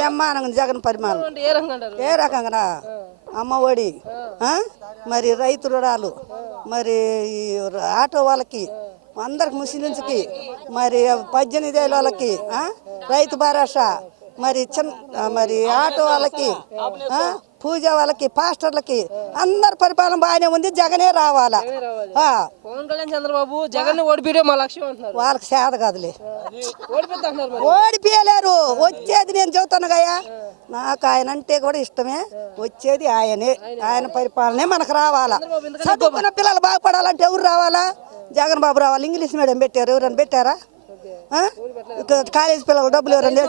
బ్రహ్మాండంగా జగన్ పరిమాణం ఏ రకంగా అమ్మ ఒడి మరి రైతు రుణాలు మరి ఈ ఆటో వాళ్ళకి అందరికి ముస్లింస్కి మరి 18 ఏళ్ళ వాళ్ళకి రైతు భరోసా మరి మరి ఆటో వాళ్ళకి పూజ వాళ్ళకి పాస్టర్లకి అందరి పరిపాలన బాగానే ఉంది. జగనే రావాలా. పవన్ కళ్యాణ్ చంద్రబాబు జగన్ ఓడిపోయే మా లక్ష్యం అంటున్నారు. వాళ్ళకి సేద కాదులే, ఓడిపోయలేరు. వచ్చేది నేను చెబుతానుగా, నాకు ఆయన అంటే కూడా ఇష్టమే. వచ్చేది ఆయనే, ఆయన పరిపాలనే మనకు రావాలా. చదువుకున్న పిల్లలు బాగుపడాలంటే ఎవరు రావాలా? జగన్ బాబు రావాలి. ఇంగ్లీష్ మీడియం పెట్టారు, ఎవరైనా పెట్టారా? కాలేజ్ పిల్లలు డబ్బులు ఎవరైనా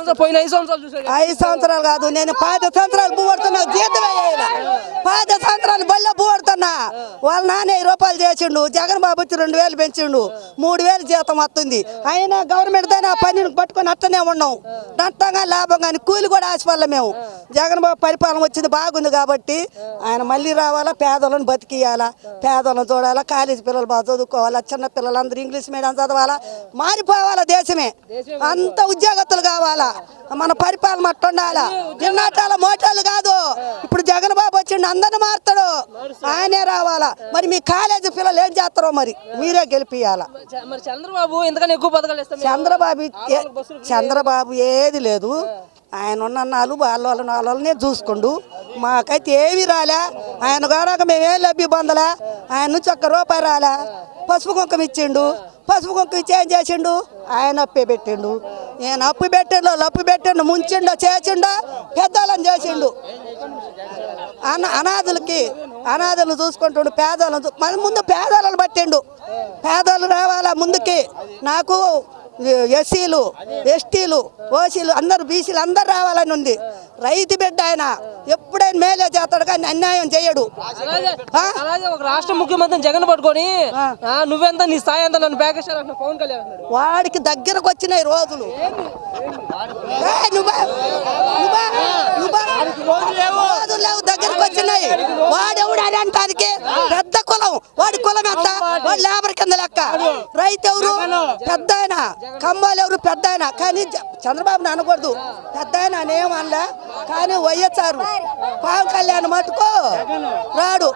5 సంవత్సరాలు కాదు, నేను 10 సంవత్సరాలు పువ్వుడుతున్నా. జీతం 10 సంవత్సరాలు బళ్ళో పువ్వుడుతున్నా. వాళ్ళ నాన్న 1000 రూపాయలు చేసిండు. జగన్ బాబు వచ్చి 2000 పెంచిండు. 3000 జీతం వస్తుంది. అయినా గవర్నమెంట్ దాన్ని ఆ పనిని పట్టుకొని అట్టనే ఉన్నాం. నష్టంగా లాభం కానీ కూలి కూడా ఆశపడలే మేము. జగన్ బాబు పరిపాలన వచ్చింది బాగుంది కాబట్టి ఆయన మళ్ళీ రావాలా. పేదలను బతికియాలా, పేదలను చూడాలా. కాలేజీ పిల్లలు బాగా చదువుకోవాలా. చిన్న పిల్లలందరూ ఇంగ్లీష్ మీడియం చదవాలా. మారిపోవాలా దేశమే. అంత ఉద్యోగస్తులు కావాలా. మన పరిపాలన మట్టు ఉండాలా. నిన్నటాల మోటార్లు కాదు. ఇప్పుడు జగన్ బాబు వచ్చిండు, అందరిని మారుతాడు. ఆయనే రావాలా. మరి మీ కాలేజీ పిల్లలు ఏం చేస్తారో మరి మీరే గెలిపియాలా. చంద్రబాబు ఏది లేదు. ఆయన ఉన్న నాలు వాళ్ళనే చూసుకుండు. మాకైతే ఏమి రాలే. ఆయన కాడాక మేమేం లబ్ధి పొందలే. ఆయన నుంచి ₹1 రాలే. పసుపు కుంకుమ ఇచ్చిండు. పసుపు కుంకుమ ఇచ్చి ఏం చేసిండు? ఆయన అప్పే పెట్టిండు. నేను అప్పు పెట్టిండు, ముంచిండో చేసిండో పెద్దలను చేసిండు. అనాథులను చూసుకుంటుండు. పేదలను మన ముందు పేదలను పట్టిండు. పేదలు రావాలా ముందుకి. నాకు ఎస్సీలు, ఎస్టీలు, ఓసీలు అందరు బీసీలు అందరు రావాలని ఉంది. రైతు బిడ్డ ఆయన ఎప్పుడైనా మేలే చేస్తాడు కానీ అన్యాయం చేయడు. ఒక రాష్ట్ర ముఖ్యమంత్రి జగన్ పట్టుకొని నువ్వెంత నీ స్థాయి అంతా నన్ను ప్యాకేజ్ పవన్ కళ్యాణ్ వాడికి దగ్గరకు వచ్చినాయి రోజులు. రోజులు లేవు, దగ్గరకు వచ్చినాయి. వాడెవడు అని అంటానికి పెద్ద కులం. వాడి కులం ఎంత? వాడు లేబర్ కింద లెక్క. రైతు ఎవరు? పెద్ద ఆయన. కమ్మాలు ఎవరు? పెద్ద ఆయన. కానీ చంద్రబాబుని అనకూడదు. పెద్ద ఆయన అనేమనలే. కానీ వైఎస్ఆర్ పవన్ కళ్యాణ్ మటుకు రాడు.